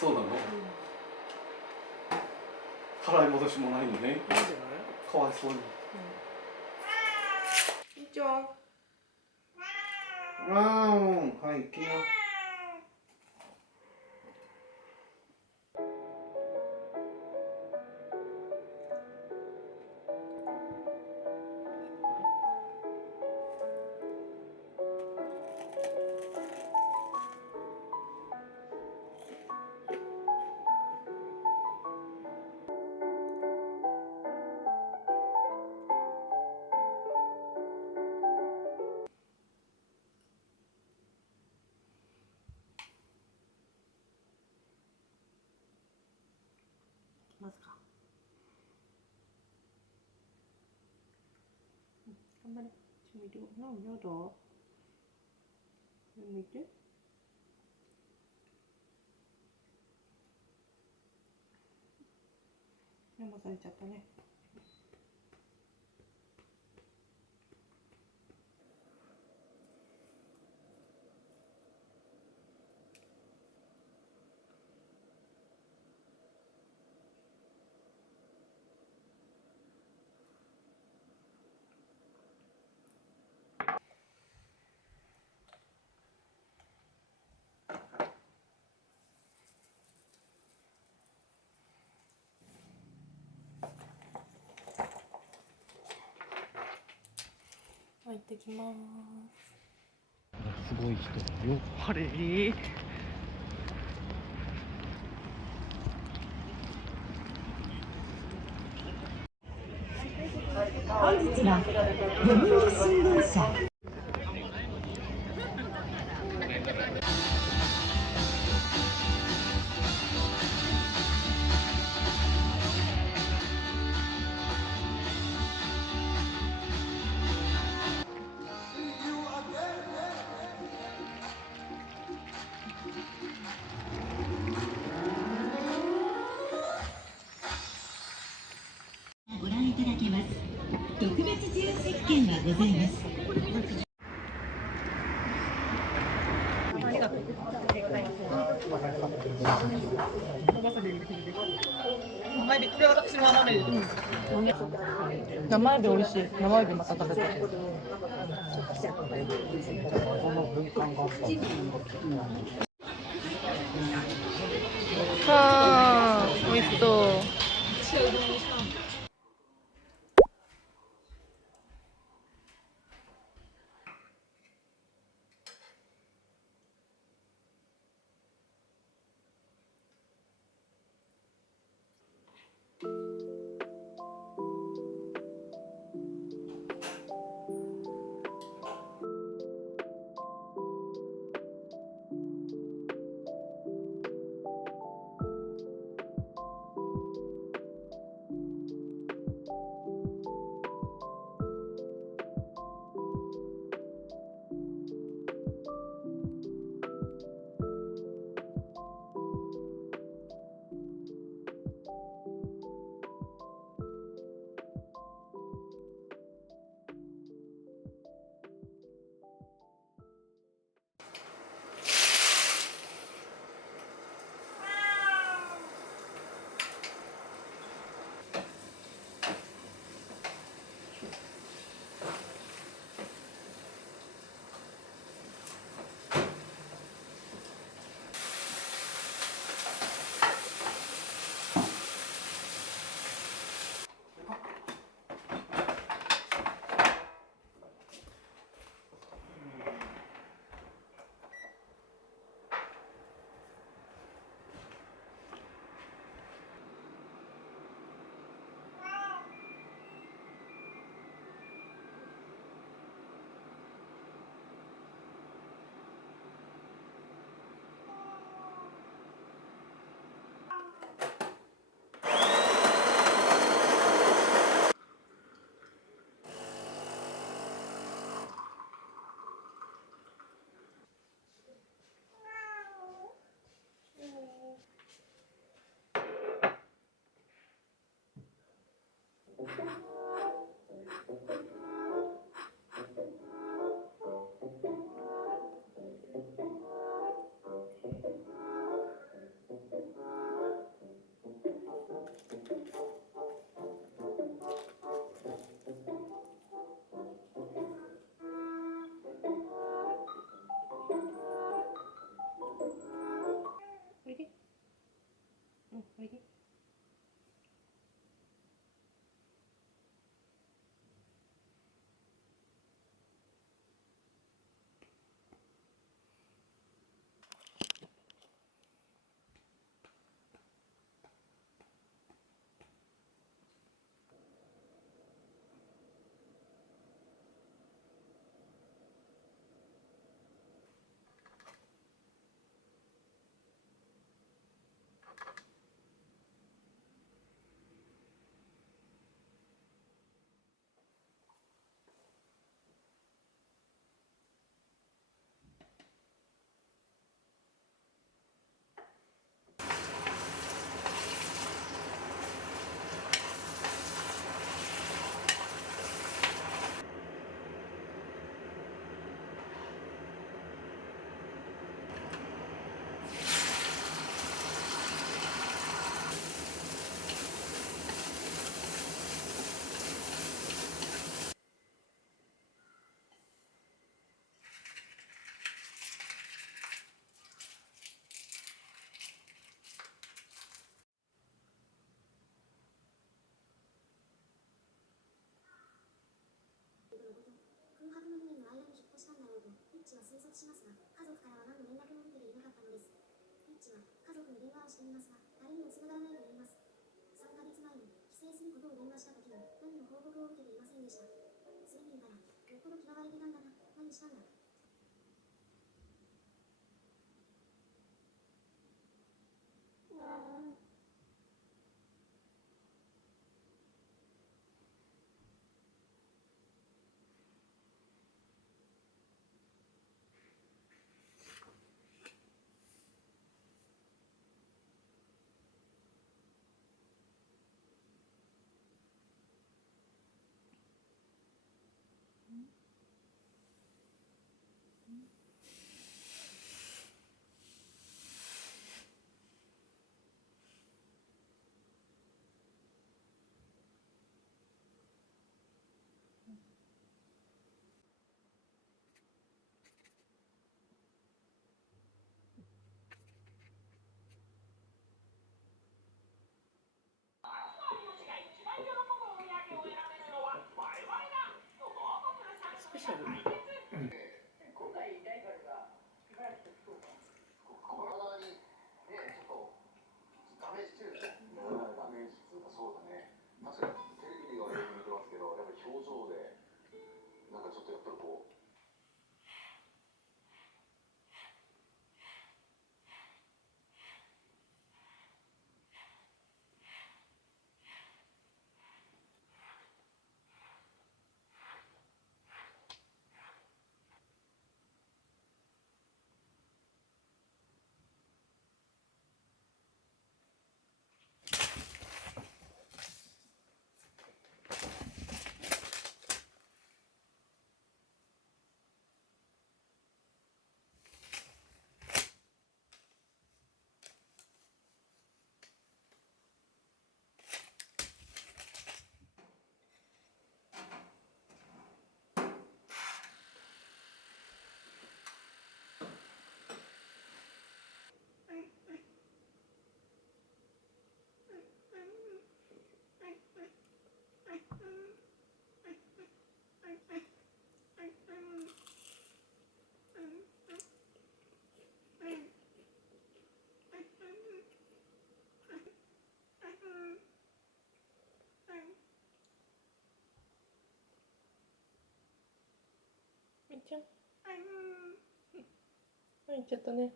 そうなの、払い戻しもないのね。いいんじゃない？かわいそうに。いいちゃん。はい、行きな。ますか。頑張れ。見るよ。やだ。向いて。山されちゃったね。行ってきます。すごい人だよ。あれ。本日は読売新聞社。ご覧いただきます。特別自由席券がございます。ありがとう。生でこれ私の生で。生で美味しい。生でまた食べたい。さあ、美味しそう。ッチは推測しますが、家族からは何の連絡も受けていなかったのです。ピッチは家族に電話をしてみますが、誰にも繋がらないと言います。3ヶ月前に帰省することを電話した時も何の報告を受けていませんでした。セレミンから、よっぽど嫌われてたんだな、何したんだ。スペシャル。そうだね。確かにテレビではよく見てますけど、やっぱり表情でなんかちょっとやっぱりこう。みーちゃん。行っちゃったね。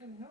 何の？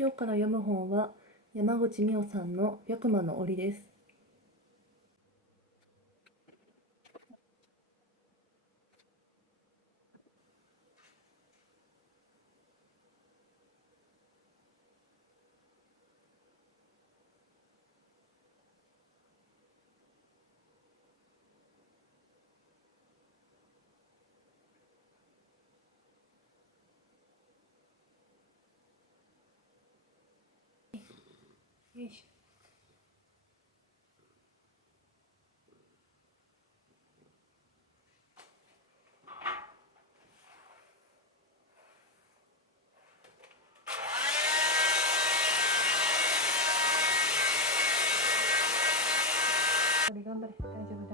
今日から読む本は山口美桜さんの白馬の檻です。よいしょ。頑張れ、大丈夫。